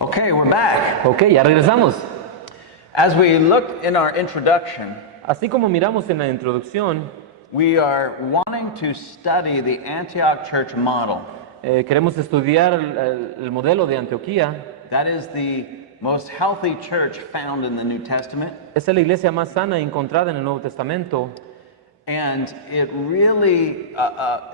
Okay, we're back. Ok, ya regresamos. As we look in our introduction, Así como miramos en la introducción, we are wanting to study the Antioch church model. queremos estudiar el modelo de Antioquía. That is the most healthy church found in the New Testament. Esa es la iglesia más sana encontrada en el Nuevo Testamento. And it really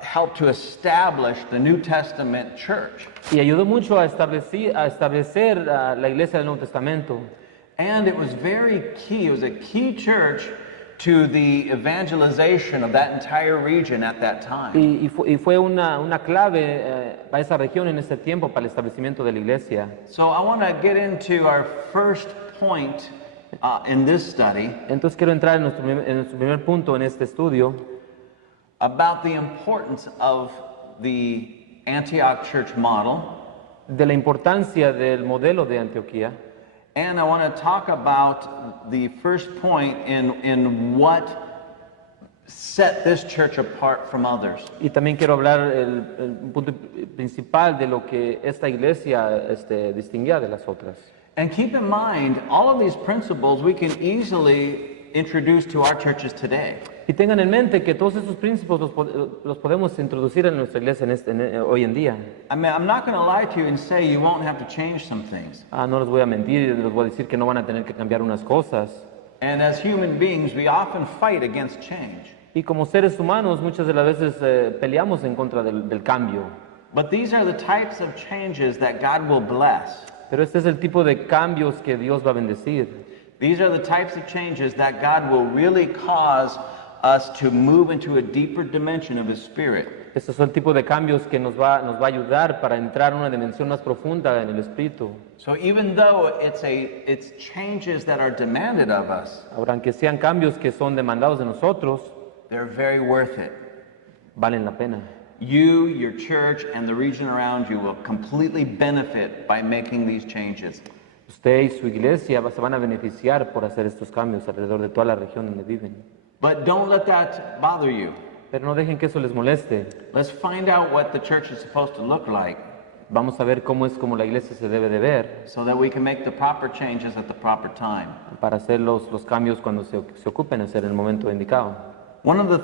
helped to establish the New Testament church. Y ayudó mucho a establecer la iglesia del Nuevo Testamento. And it was very key. It was a key church to the evangelization of that entire region at that time. Y fue una clave para esa región en ese tiempo, para el establecimiento de la iglesia. So I want to get into our first point in this study. Entonces quiero entrar en nuestro primer punto en este estudio. About the importance of the Antioch church model. De la importancia del modelo de Antioquía. And I want to talk about the first point in what set this church apart from others. Y también quiero hablar el punto principal de lo que esta iglesia distinguía de las otras. And keep in mind, all of these principles we can easily introduce to our churches today. Y tengan en mente que todos esos principios los podemos introducir en nuestra iglesia hoy en día. I mean, I'm not going to lie to you and say you won't have to change some things. No les voy a mentir, les voy a decir que no van a tener que cambiar unas cosas. And as human beings, we often fight against change. Y como seres humanos, muchas de las veces peleamos en contra del cambio. But these are the types of changes that God will bless. Pero este es el tipo de cambios que Dios va a bendecir. These are the types of changes that God will really cause us to move into a deeper dimension of His Spirit. Estos son el tipo de cambios que nos va a ayudar para entrar a una dimensión más profunda en el Espíritu. So even though it's changes that are demanded of us, Ahora, aunque sean cambios que son demandados de nosotros, they're very worth it. valen la pena. You, your church, and the region around you will completely benefit by making these changes. Usted y su iglesia se van a beneficiar por hacer estos cambios alrededor de toda la región donde viven. But don't let that bother you. Pero no dejen que eso les moleste. Let's find out what the church is supposed to look like Vamos a ver cómo es como la iglesia se debe de ver so that we can make the proper changes at the proper time. para hacer los cambios cuando se ocupen hacer en el momento indicado. One of the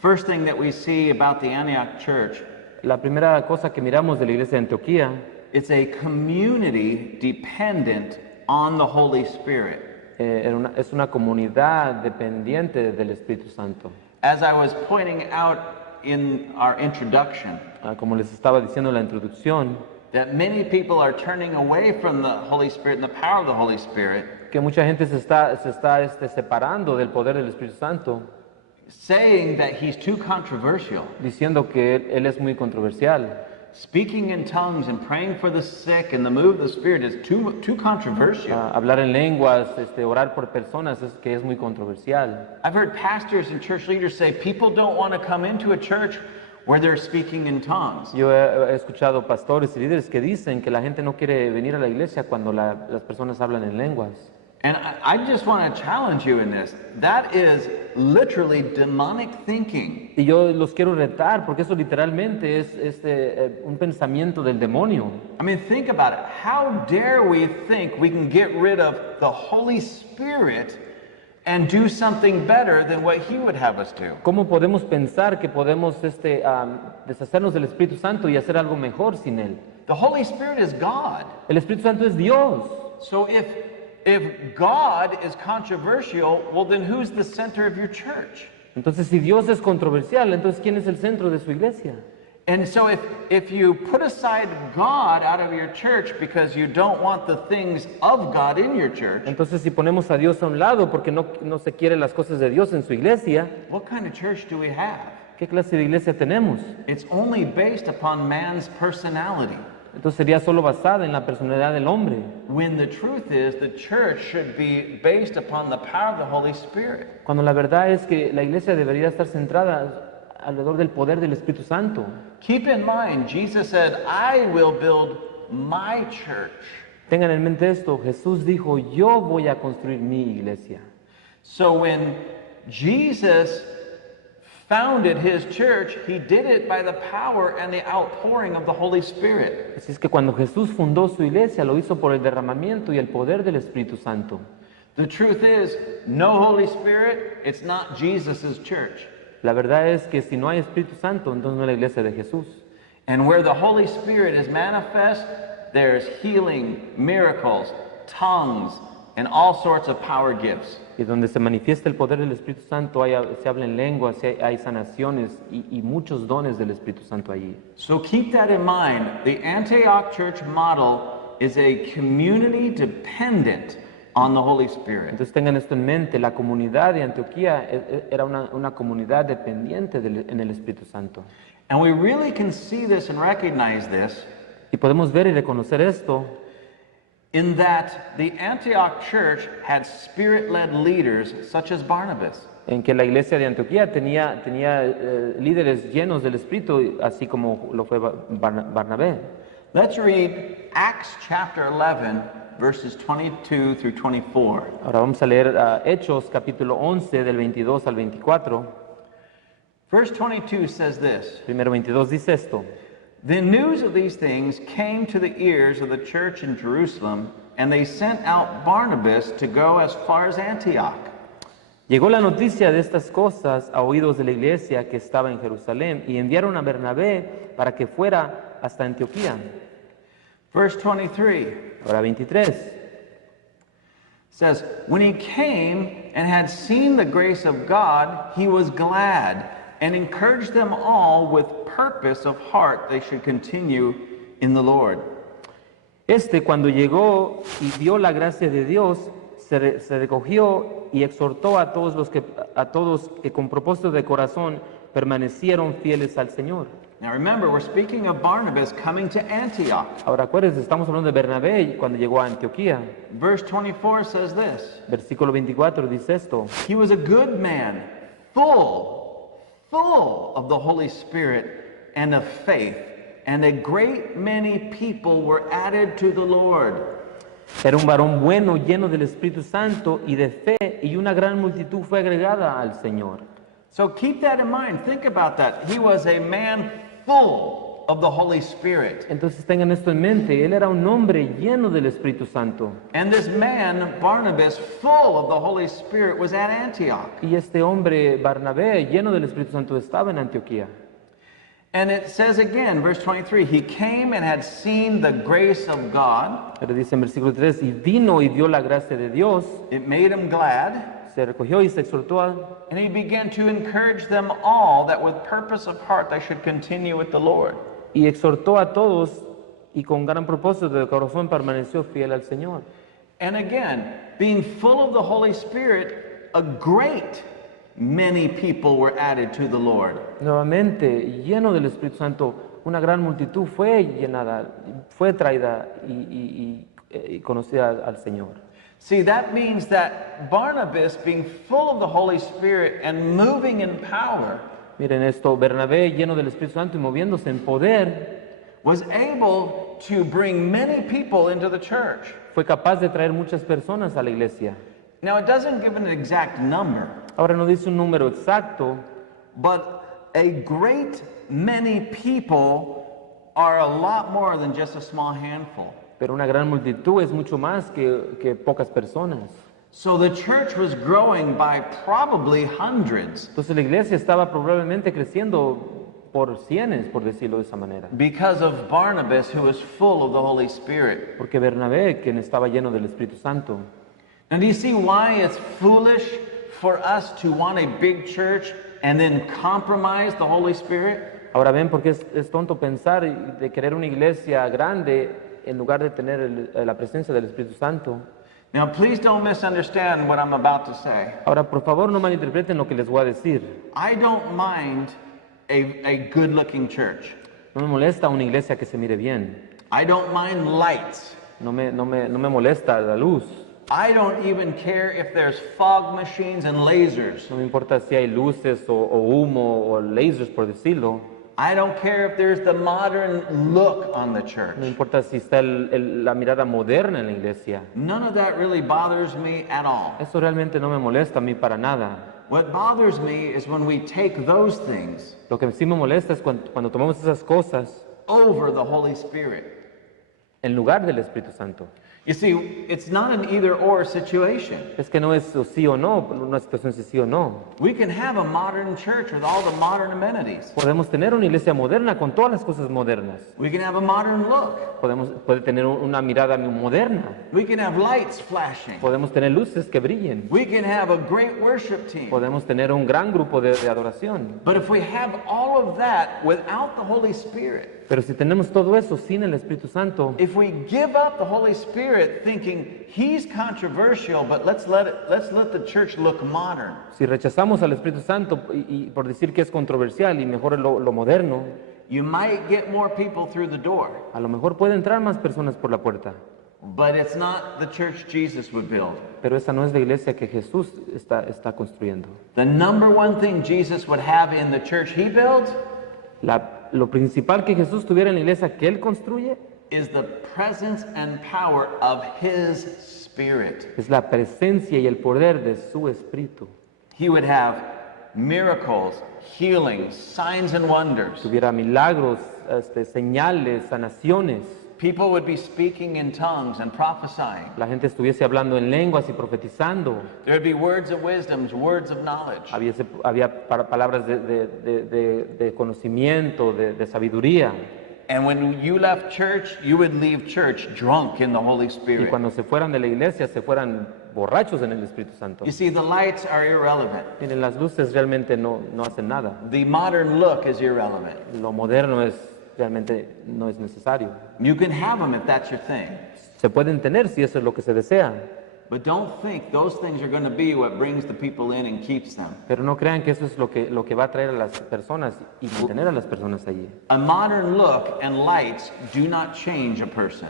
first thing that we see about the Antioch church, La primera cosa que miramos de la iglesia de Antioquía it's a community dependent on the Holy Spirit. es una comunidad dependiente del Espíritu Santo. As I was pointing out in our introduction, Como les estaba diciendo en la introducción, that many people are turning away from the Holy Spirit and the power of the Holy Spirit, que mucha gente se está separando del poder del Espíritu Santo, saying that He's too controversial. diciendo que él es muy controversial. Speaking in tongues and praying for the sick and the move of the Spirit is too controversial. Hablar en lenguas, orar por personas que es muy controversial. I've heard pastors and church leaders say people don't want to come into a church where they're speaking in tongues. Yo he escuchado pastores y líderes que dicen que la gente no quiere venir a la iglesia cuando las personas hablan en lenguas. And I just want to challenge you in this. That is literally demonic thinking. Y yo los quiero retar porque eso literalmente es un pensamiento del demonio. I mean, think about it. How dare we think we can get rid of the Holy Spirit and do something better than what He would have us do? ¿Cómo podemos pensar que podemos deshacernos del Espíritu Santo y hacer algo mejor sin él? The Holy Spirit is God. El Espíritu Santo es Dios. So if God is controversial, well then who's the center of your church? Entonces, si Dios es controversial, entonces ¿quién es el centro de su iglesia? And so if you put aside God out of your church because you don't want the things of God in your church, Entonces, si ponemos a Dios a un lado porque no se quieren las cosas de Dios en su iglesia, what kind of church do we have? ¿qué clase de iglesia tenemos? It's only based upon man's personality. Entonces sería solo basada en la personalidad del hombre. When the truth is the church should be based upon the power of the Holy Spirit. Cuando la verdad es que la iglesia debería estar centrada alrededor del poder del Espíritu Santo. Keep in mind, Jesus said, I will build my church. Tengan en mente esto, Jesús dijo, yo voy a construir mi iglesia. So when Jesus founded his church, he did it by the power and the outpouring of the Holy Spirit. Así es que cuando Jesús fundó su iglesia, lo hizo por el derramamiento y el poder del Espíritu Santo. The truth is, no Holy Spirit, it's not Jesus' church. La verdad es que si no hay Espíritu Santo, entonces no es la iglesia de Jesús. And where the Holy Spirit is manifest, there's healing, miracles, tongues, and all sorts of power gifts. Y donde se manifiesta el poder del Espíritu Santo, se habla en lenguas, hay sanaciones y muchos dones del Espíritu Santo allí. So keep that in mind. The Antioch church model is a community dependent on the Holy Spirit. Entonces tengan esto en mente, la comunidad de Antioquía era una comunidad dependiente en el Espíritu Santo. And we really can see this and recognize this Y podemos ver y reconocer esto in that the Antioch church had spirit-led leaders such as Barnabas. en que la iglesia de Antioquía tenía líderes llenos del Espíritu, así como lo fue Barnabé. Let's read Acts chapter 11, verses 22 through 24. Ahora vamos a leer Hechos capítulo 11 del 22 al 24. Verse 22 says this: Primero 22 dice esto. The news of these things came to the ears of the church in Jerusalem, and they sent out Barnabas to go as far as Antioch. Llegó la noticia de estas cosas a oídos de la iglesia que estaba en Jerusalén y enviaron a Bernabé para que fuera hasta Antioquía. Verse 23 Ahora 23. says, When he came and had seen the grace of God, he was glad and encouraged them all with purpose of heart they should continue in the Lord. Cuando llegó y vio la gracia de Dios, se recogió y exhortó a todos que con propósito de corazón permanecieron fieles al Señor. Now remember, we're speaking of Barnabas coming to Antioch. Ahora acuérdense, estamos hablando de Bernabé cuando llegó a Antioquía. Verse 24 says this: Versículo 24 dice esto. He was a good man, full of the Holy Spirit and of faith, and a great many people were added to the Lord. Era un varón bueno, lleno del Espíritu Santo y de fe, y una gran multitud fue agregada al Señor. So keep that in mind. Think about that. He was a man full of the Holy Spirit. Entonces tengan esto en mente, él era un hombre lleno del Espíritu Santo. And this man, Barnabas, full of the Holy Spirit, was at Antioch. Y este hombre, Barnabé, lleno del Espíritu Santo, estaba en Antioquía. And it says again, verse 23, he came and had seen the grace of God. Pero dice en versículo 3, y vino y vio la gracia de Dios, It made him glad. se recogió y se exhortó And he began to encourage them all that with purpose of heart they should continue with the Lord. y exhortó a todos y con gran propósito de corazón permaneció fiel al Señor. And again, being full of the Holy Spirit, a great many people were added to the Lord. Nuevamente, lleno del Espíritu Santo, una gran multitud fue llenada, fue traída y conocida al Señor. See, that means that Barnabas, being full of the Holy Spirit and moving in power, Miren esto, Bernabé, lleno del Espíritu Santo y moviéndose en poder, was able to bring many people into the church. fue capaz de traer muchas personas a la iglesia. Now, it doesn't give an exact number, Ahora no dice un número exacto, but a great many people are a lot more than just a small handful. pero una gran multitud es mucho más que pocas personas. So the church was growing by probably hundreds Entonces la iglesia estaba probablemente creciendo por cienes, por decirlo de esa manera. because of Barnabas, who was full of the Holy Spirit. Porque Bernabé, quien estaba lleno del Espíritu Santo. And do you see why it's foolish for us to want a big church and then compromise the Holy Spirit? Ahora ven por qué es tonto pensar de querer una iglesia grande en lugar de tener la presencia del Espíritu Santo. Now, please don't misunderstand what I'm about to say. Ahora, por favor, no malinterpreten lo que les voy a decir. I don't mind a good-looking church. No me molesta una iglesia que se mire bien. I don't mind lights. No me molesta la luz. I don't even care if there's fog machines and lasers. No me importa si hay luces o humo o lasers, por decirlo. I don't care if there's the modern look on the church. No importa si está la mirada moderna en la iglesia. None of that really bothers me at all. Eso realmente no me molesta a mí para nada. What bothers me is when we take those things Lo que sí me molesta es cuando tomamos esas cosas over the Holy Spirit. en lugar del Espíritu Santo. You see, it's not an either-or situation. Es que no es o sí o no, una situación es sí o no. We can have a modern church with all the modern amenities. Podemos tener una iglesia moderna con todas las cosas modernas. We can have a modern look. Puede tener una mirada moderna. We can have lights flashing. Podemos tener luces que brillen. We can have a great worship team. Podemos tener un gran grupo de adoración. But if we have all of that without the Holy Spirit, Pero si tenemos todo eso sin el Espíritu Santo, if we give up the Holy Spirit thinking he's controversial, but let's let the church look modern. si rechazamos al Espíritu Santo y por decir que es controversial y mejor lo moderno, You might get more people through the door, a lo mejor puede entrar más personas por la puerta. but it's not the church Jesus would build. Pero esa no es la iglesia que Jesús está construyendo. The number one thing Jesus would have in the church he builds Lo principal que Jesús tuviera en la iglesia que Él construye is the presence and power of his Spirit. es la presencia y el poder de su Espíritu. He would have miracles, healings, signs and wonders. Tuviera milagros, señales, sanaciones. People would be speaking in tongues and prophesying. La gente estuviese hablando en lenguas y profetizando. There would be words of wisdom, words of knowledge. Había palabras de conocimiento, de sabiduría. And when you left church, you would leave church drunk in the Holy Y Spirit. cuando se fueran de la iglesia, se fueran borrachos en el Espíritu Santo. You see, the lights are irrelevant. Miren, las luces realmente no hacen nada. The modern look is irrelevant. Lo moderno realmente no es necesario. You can have them if that's your thing. Se pueden tener si eso es lo que se desea, But don't think those things are going to be what brings the people in and keeps them. pero no crean que eso es lo que va a traer a las personas y mantener a las personas allí. A modern look and lights do not change a person,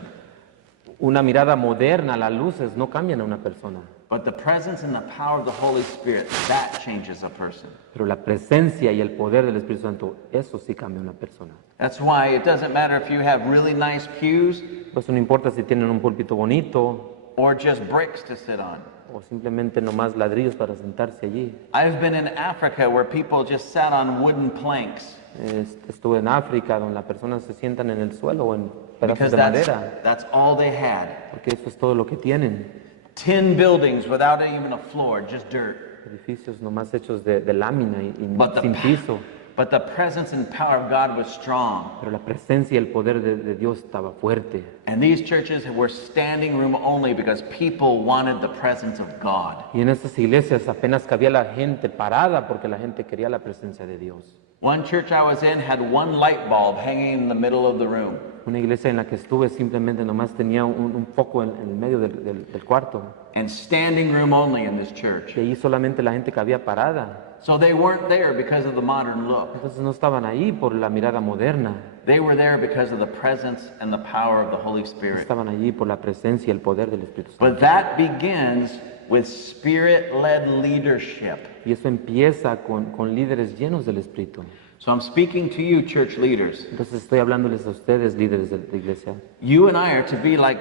Una mirada moderna, las luces no cambian a una persona, but the presence and the power of the Holy Spirit, that changes a person. pero la presencia y el poder del Espíritu Santo, eso sí cambia a una persona. That's why it doesn't matter if you have really nice pews Pues no importa si tienen un púlpito bonito or just bricks to sit on. o simplemente nomás ladrillos para sentarse allí. I've been in Africa where people just sat on wooden planks Estuve en África donde las personas se sientan en el suelo o en pedazos because de madera, that's all they had. porque eso es todo lo que tienen. Tin buildings without even a floor, just dirt. Edificios nomás hechos de lámina y But the, sin piso. but the presence and power of God was strong. Pero la presencia y el poder de Dios estaba fuerte. And these churches were standing room only because people wanted the presence of God. Y en estas iglesias apenas cabía la gente parada porque la gente quería la presencia de Dios. One church I was in had one light bulb hanging in the middle of the room. Una iglesia en la que estuve simplemente nomás tenía un foco en el medio del cuarto. And standing room only in this church. Y ahí solamente la gente cabía parada. So they weren't there because of the modern look. Entonces no estaban ahí por la mirada moderna. They were there because of the presence and the power of the Holy Spirit. Estaban allí por la presencia y el poder del Espíritu Santo. But that begins with Spirit-led leadership. Y eso empieza con líderes llenos del Espíritu. So I'm speaking to you, church leaders. Entonces estoy hablándoles a ustedes, líderes de iglesia. You and I are to be like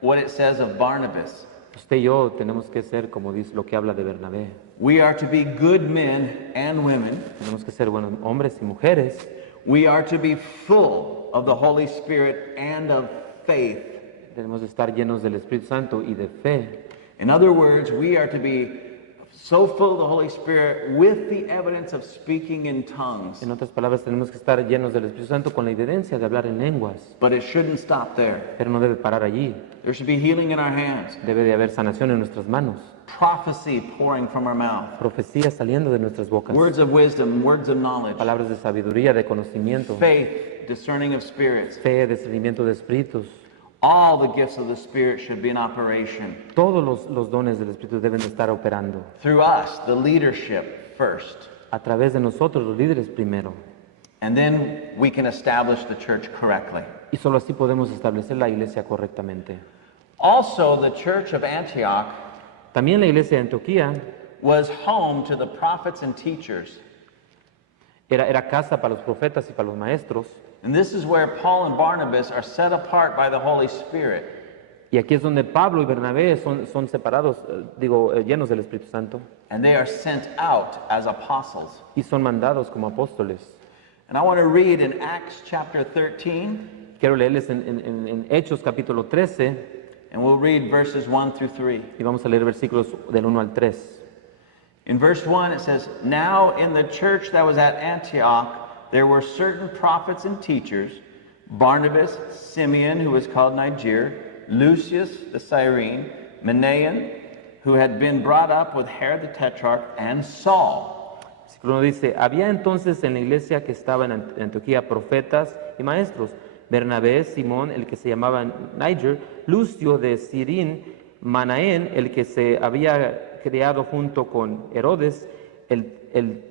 what it says of Barnabas. Usted y yo tenemos que ser como dice lo que habla de Bernabé. We are to be good men and women. Tenemos que ser buenos hombres y mujeres. We are to be full of the Holy Spirit and of faith. Tenemos que estar llenos del Espíritu Santo y de fe. In other words, we are to be so full of the Holy Spirit with the evidence of speaking in tongues. En otras palabras, tenemos que estar llenos del Espíritu Santo con la evidencia de hablar en lenguas. But it shouldn't stop there. Pero no debe parar allí. There should be healing in our hands, Debe de haber sanación en nuestras manos. prophecy pouring from our mouth, Profecía saliendo de nuestras bocas. words of wisdom, words of knowledge, Palabras de sabiduría, de conocimiento. faith, discerning of spirits. Fe, discernimiento de espíritus. All the gifts of the Spirit should be in operation Todos los dones del Espíritu deben de estar operando. through us, the leadership first. A través de nosotros, los líderes primero. And then we can establish the church correctly. Y solo así podemos establecer la iglesia correctamente. Also, the church of Antioch También la iglesia de Antioquía was home to the prophets and teachers. era casa para los profetas y para los maestros. And this is where Paul and Barnabas are set apart by the Holy Spirit. Y aquí es donde Pablo y Bernabé son separados, llenos del Espíritu Santo, and they are sent out as apostles. y son mandados como apóstoles. And I want to read in Acts chapter 13, Quiero leerles en Hechos capítulo 13, and we'll read verses 1 through 3. y vamos a leer versículos del 1 al 3. In verse 1 it says, "Now in the church that was at Antioch there were certain prophets and teachers, Barnabas, Simeon, who was called Niger, Lucius the Cyrene, Manaen, who had been brought up with Herod the Tetrarch, and Saul." Versículo 1 dice, había entonces en la iglesia que estaba en Antioquía profetas y maestros, Bernabé, Simón, el que se llamaba Niger, Lucio de Cirín, Manaén, el que se había criado junto con Herodes, el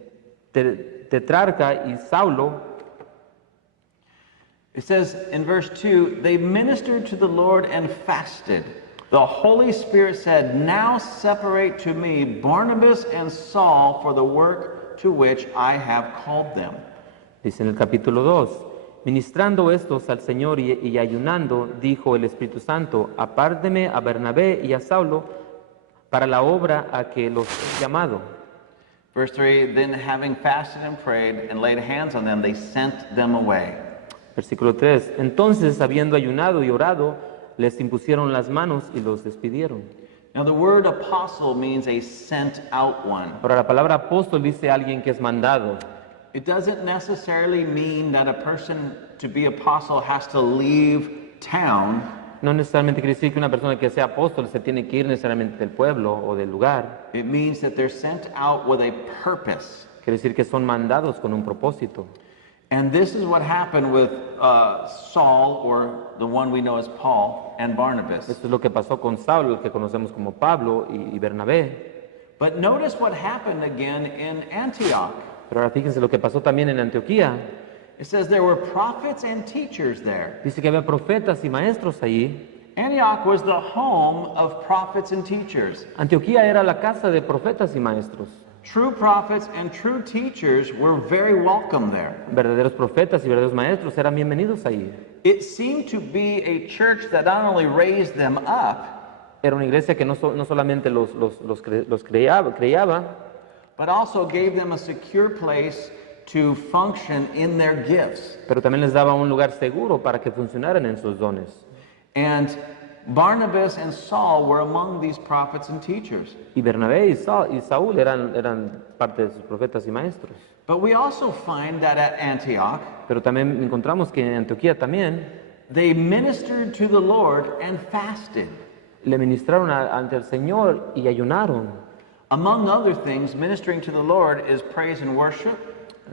tetrarca, y Saulo. It says in verse 2, "They ministered to the Lord and fasted. The Holy Spirit said, 'Now separate to me Barnabas and Saul for the work to which I have called them.'" Dice en el capítulo 2, ministrando estos al Señor y ayunando, dijo el Espíritu Santo, apárteme a Bernabé y a Saulo para la obra a que los he llamado. Verse 3, "Then having fasted and prayed and laid hands on them, they sent them away." Versículo 3, entonces habiendo ayunado y orado, les impusieron las manos y los despidieron. Now the word apostle means a sent out one. Ahora la palabra apóstol dice alguien que es mandado. It doesn't necessarily mean that a person to be apostle has to leave town. No necesariamente quiere decir que una persona que sea apóstol se tiene que ir necesariamente del pueblo o del lugar. It means that they're sent out with a purpose. Quiere decir que son mandados con un propósito. And this is what happened with Saul, or the one we know as Paul, and Barnabas. Esto es lo que pasó con Saulo, el que conocemos como Pablo y Bernabé. But notice what happened again in Antioch. Pero ahora fíjense lo que pasó también en Antioquía. It says there were prophets and teachers there. Dice que había profetas y maestros allí. Antioch was the home of prophets and teachers. Antioquía era la casa de profetas y maestros. True prophets and true teachers were very welcome there. Verdaderos profetas y verdaderos maestros eran bienvenidos allí. It seemed to be a church that not only raised them up, Era una iglesia que no solamente los creaba, but also gave them a secure place to function in their gifts. pero también les daba un lugar seguro para que funcionaran en sus dones. And Barnabas and Saul were among these prophets and teachers. Y Bernabé y Saúl eran parte de sus profetas y maestros. But we also find that at Antioch, Pero también encontramos que en Antioquía también they ministered to the Lord and fasted. le ministraron ante el Señor y ayunaron. Among other things, ministering to the Lord is praise and worship.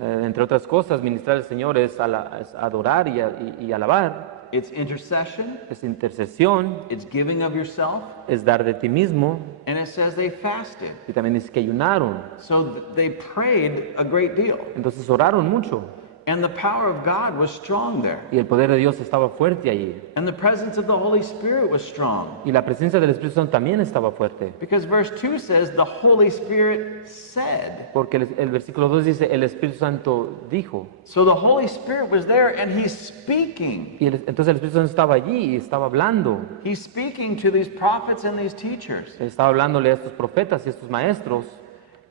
Entre otras cosas, ministrar al Señor es adorar y alabar. It's intercession. Es intercesión, It's giving of yourself. es dar de ti mismo. And it says they fasted. Y también dice que ayunaron. So they prayed a great deal. Entonces oraron mucho. And the power of God was strong there. Y el poder de Dios estaba fuerte allí. And the presence of the Holy Spirit was strong. Y la presencia del Espíritu Santo también estaba fuerte. Because verse 2 says the Holy Spirit said. Porque el versículo 2 dice, el Espíritu Santo dijo. So the Holy Spirit was there and he's speaking. Y entonces el Espíritu Santo estaba allí y estaba hablando. He's speaking to these prophets and these teachers. Estaba hablándole a estos profetas y a estos maestros.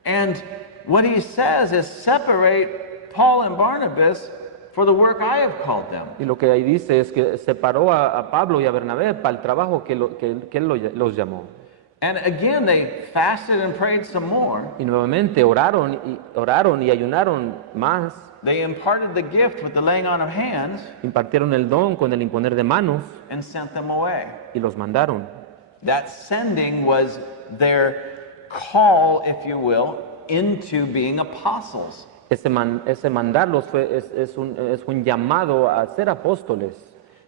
And what he says is separate Paul and Barnabas for the work I have called them. Y lo que ahí dice es que separó a Pablo y a Bernabé para el trabajo que él los llamó. And again, they fasted and prayed some more. Y nuevamente oraron y ayunaron más. They imparted the gift with the laying on of hands Impartieron el don con el imponer de manos and sent them away. y los mandaron. That sending was their call, if you will, into being apostles. Ese mandarlos es un llamado a ser apóstoles.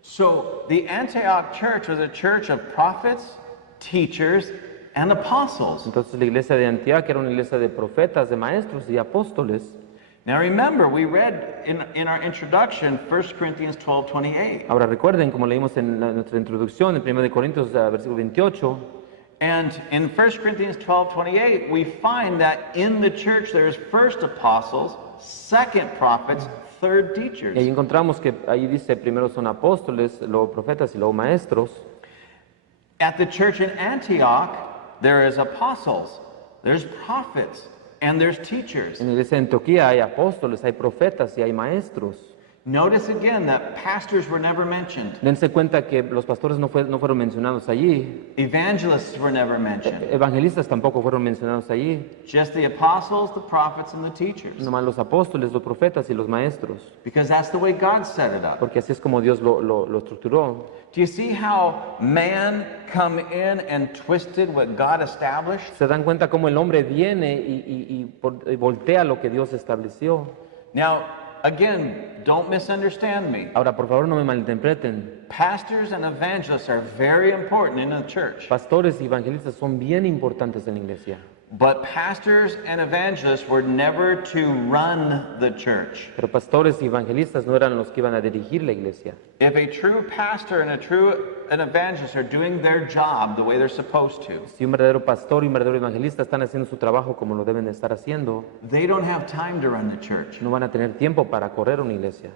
So the Antioch church was a church of prophets, teachers, and apostles. Entonces la iglesia de Antioquía era una iglesia de profetas, de maestros y apóstoles. Now remember, we read in our introduction 1 Corinthians 12:28. Ahora recuerden, como leímos en nuestra introducción, en 1 Corintios, versículo 28, And in 1 Corinthians 12:28, we find that in the church there's first apostles, second prophets, third teachers. y ahí encontramos que ahí dice primero son apóstoles, luego profetas y luego maestros. At the church in Antioch, there is apostles, there's prophets, and there's teachers. En la iglesia de Antioquía hay apóstoles, hay profetas y hay maestros. Notice again that pastors were never mentioned. Dense cuenta que los pastores no fueron mencionados allí. Evangelists were never mentioned. Evangelistas tampoco fueron mencionados allí. Just the apostles, the prophets, and the teachers. Nomás los apóstoles, los profetas y los maestros. Because that's the way God set it up. Porque así es como Dios lo estructuró. Do you see how man come in and twisted what God established? Se dan cuenta cómo el hombre viene y voltea lo que Dios estableció. Now, again, don't misunderstand me. Ahora, por favor, no me malinterpreten. Pastors and evangelists are very important in the church. Pastores y evangelistas son bien importantes en la iglesia. But pastors and evangelists were never to run the church. Pero pastores y evangelistas no eran los que iban a dirigir la iglesia. If a true pastor and an evangelist are doing their job the way they're supposed to, Si un verdadero pastor y un verdadero evangelista están haciendo su trabajo como lo deben de estar haciendo, they don't have time to run the church. no van a tener tiempo para correr una iglesia.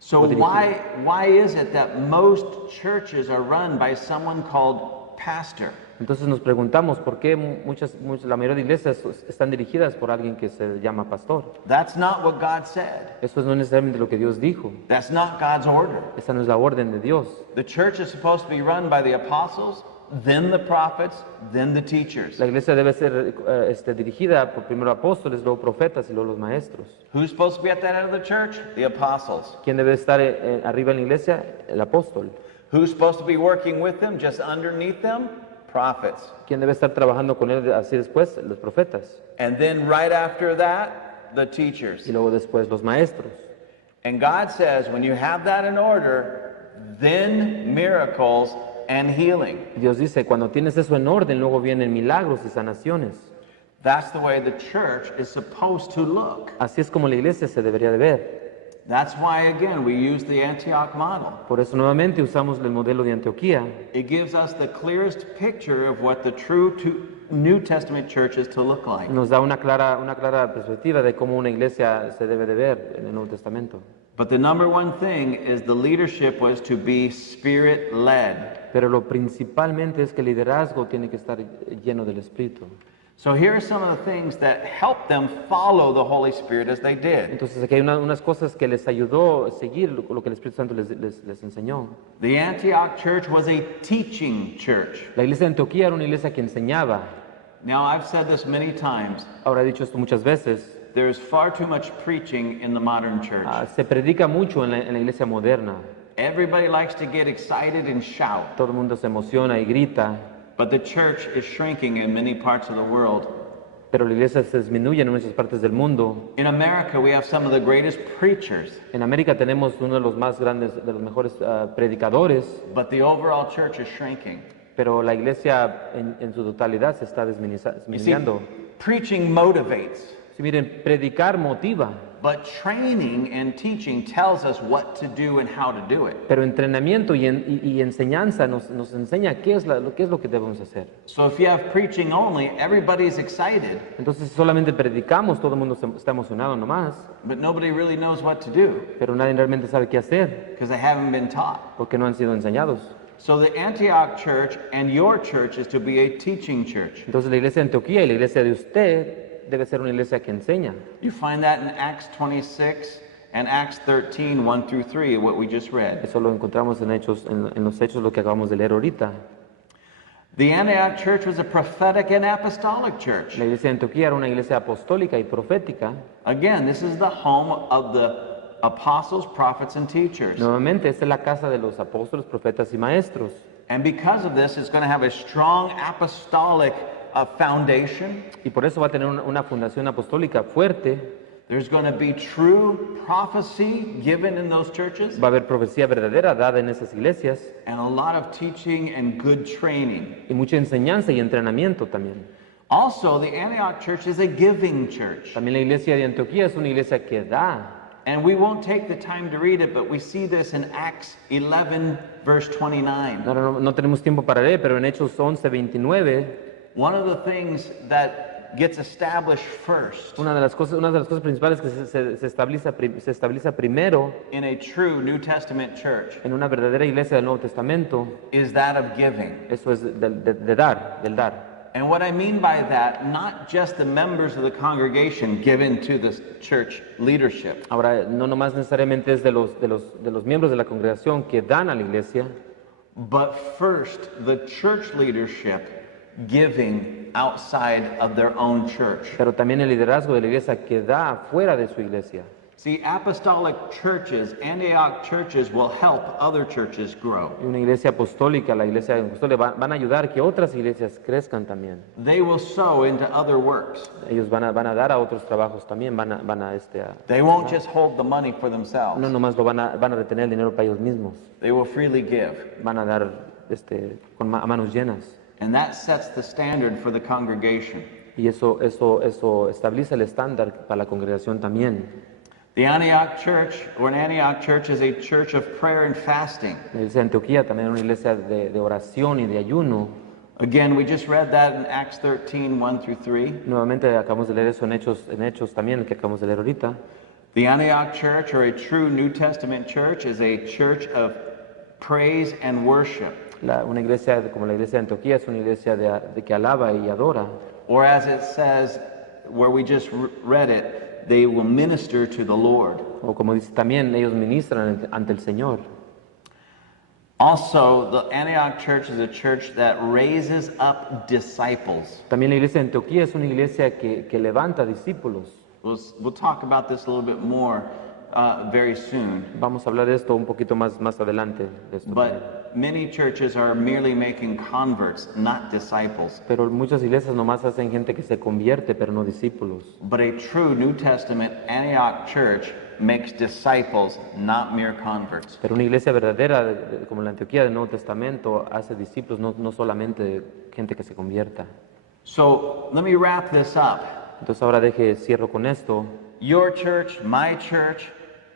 So why is it that most churches are run by someone called pastor? Entonces nos preguntamos por qué la mayoría de iglesias están dirigidas por alguien que se llama pastor. That's not what God said. Eso no es necesariamente lo que Dios dijo. That's not God's order. Esa no es la orden de Dios. The church is supposed to be run by the apostles, then the prophets, then the teachers. La iglesia debe ser dirigida por primero apóstoles, luego profetas y luego los maestros. Who's supposed to be at that end of the church? The apostles. ¿Quién debe estar arriba en la iglesia? El apóstol. Who's supposed to be working with them, just underneath them? Prophets. ¿Quién debe estar trabajando con él así después? Los profetas. And then right after that, the teachers. Y luego después los maestros. And God says, when you have that in order, then miracles and healing. Dios dice, cuando tienes eso en orden, luego vienen milagros y sanaciones. That's the way the church is supposed to look. Así es como la iglesia se debería de ver. That's why, again, we use the Antioch model. Por eso nuevamente usamos el modelo de Antioquía. It gives us the clearest picture of what the true New Testament church is to look like. Nos da una clara perspectiva de cómo una iglesia se debe de ver en el Nuevo Testamento. But the number one thing is the leadership was to be spirit-led. Pero lo principalmente es que el liderazgo tiene que estar lleno del Espíritu. So here are some of the things that helped them follow the Holy Spirit as they did. Entonces aquí hay unas cosas que les ayudó a seguir lo que el Espíritu Santo les enseñó. The Antioch church was a teaching church. La iglesia de Antioquía era una iglesia que enseñaba. Now, I've said this many times. Ahora he dicho esto muchas veces. There's far too much preaching in the modern church. Se predica mucho en la iglesia moderna. Everybody likes to get excited and shout. Todo el mundo se emociona y grita. But the church is shrinking in many parts of the world. Pero la iglesia se disminuye en muchas partes del mundo. In America, we have some of the greatest preachers. En América tenemos uno de los más grandes, de los mejores predicadores. But the overall church is shrinking. Pero la iglesia en su totalidad se está disminuyendo. Preaching motivates. Sí, miren, predicar motiva. But training and teaching tells us what to do and how to do it. Pero entrenamiento y enseñanza nos enseña qué es lo que debemos hacer. So if you have preaching only, everybody's excited. Entonces, si solamente predicamos, todo el mundo está emocionado nomás. But nobody really knows what to do. Pero nadie realmente sabe qué hacer. Because they haven't been taught. Porque no han sido enseñados. So the Antioch church and your church is to be a teaching church. Entonces, la iglesia de Antioquía y la iglesia de usted debe ser una iglesia que enseña. You find that in Acts 26 and Acts 13, 1 through 3, what we just read. Eso lo encontramos en los hechos, lo que acabamos de leer ahorita. The Antioch church was a prophetic and apostolic church. La iglesia de Antioquía era una iglesia apostólica y profética. Again, this is the home of the apostles, prophets, and teachers. Nuevamente, esta es la casa de los apóstoles, profetas y maestros. And because of this, it's going to have a strong apostolic foundation. Y por eso va a tener una fundación apostólica fuerte. There's going to be true prophecy given in those churches. Va a haber profecía verdadera dada en esas iglesias. And a lot of teaching and good training. Y mucha enseñanza y entrenamiento también. Also, the Antioch church is a giving church. También la iglesia de Antioquía es una iglesia que da. And we won't take the time to read it, but we see this in Acts 11, verse 29. No tenemos tiempo para leer, pero en Hechos 11:29. One of the things that that gets established first Una de las cosas principales que se establece primero in a true New Testament church en una verdadera iglesia del Nuevo Testamento, is that of giving. eso es de dar, del dar. And what I mean by that, not just the members of the congregation given to the church leadership, Ahora, no nomás necesariamente es de los miembros de la congregación que dan a la iglesia, but first the church leadership giving outside of their own church. pero también el liderazgo de la iglesia que da fuera de su iglesia. See, apostolic churches, Antioch churches will help other churches grow. Y una iglesia apostólica, la iglesia apostólica, van a ayudar que otras iglesias crezcan también. They will sow into other works. Ellos van a dar a otros trabajos también, They won't just hold the money for no themselves. nomás van a retener el dinero para ellos mismos, They will freely give. van a dar a manos llenas. And that sets the standard for the congregation. Y eso establece el estándar para la congregación también. The Antioch church, or an Antioch church, is a church of prayer and fasting. La iglesia de Antioquía también era una iglesia de oración y de ayuno. Again, we just read that in Acts 13, 1 through 3. Nuevamente acabamos de leer eso en Hechos también, que acabamos de leer ahorita. The Antioch church, or a true New Testament church, is a church of praise and worship. Una iglesia como la iglesia de Antioquía es una iglesia de que alaba y adora. Or as it says, where we just read it, they will minister to the Lord. O como dice también, ellos ministran ante el Señor. Also, the Antioch church is a church that raises up disciples. También la iglesia de Antioquía es una iglesia que levanta discípulos. We'll talk about this a little bit more very soon. Vamos a hablar de esto un poquito más adelante. De esto. But many churches are merely making converts, not disciples. Pero muchas iglesias nomás hacen gente que se convierte, pero no discípulos. But a true New Testament Antioch church makes disciples, not mere converts. Pero una iglesia verdadera, como la Antioquía del Nuevo Testamento, hace discípulos, no solamente gente que se convierta. So let me wrap this up. Entonces ahora cierro con esto. Your church, my church,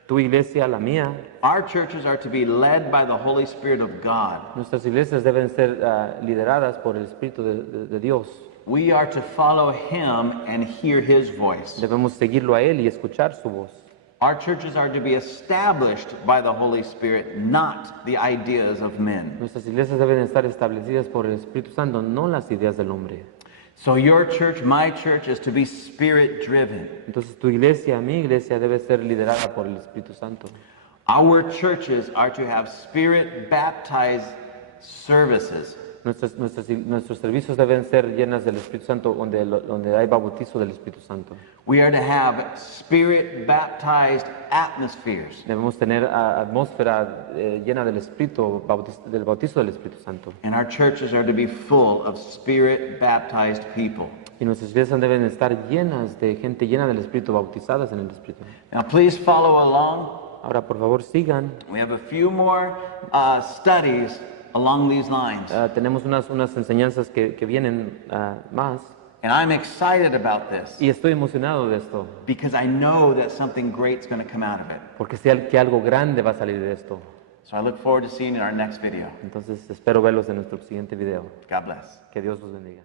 Tu iglesia, la mía, our churches are to be led by the Holy Spirit of God. nuestras iglesias deben ser lideradas por el Espíritu de Dios. We are to follow Him and hear His voice. Debemos seguirlo a Él y escuchar su voz. Our churches are to be established by the Holy Spirit, not the ideas of men. Nuestras iglesias deben estar establecidas por el Espíritu Santo, no las ideas del hombre. So your church, my church, is to be Spirit driven. Entonces tu iglesia, mi iglesia, debe ser liderada por el Espíritu Santo. Our churches are to have Spirit baptized services. Nuestros servicios deben ser llenas del Espíritu Santo, donde hay bautizo del Espíritu Santo. We are to have Spirit baptized atmospheres. Debemos tener atmósfera llena del Espíritu, del bautizo del Espíritu Santo. And our churches are to be full of Spirit baptized people. Y nuestras iglesias deben estar llenas de gente llena del Espíritu, bautizadas en el Espíritu. Now please follow along. Ahora, por favor, sigan. We have a few more studies along these lines. Tenemos unas enseñanzas que vienen más. And I'm excited about this Y estoy emocionado de esto, because I know that something great's going to come out of it. porque sé que algo grande va a salir de esto. So I look forward to seeing you in our next video. Entonces, espero verlos en nuestro siguiente video. God bless. Que Dios los bendiga.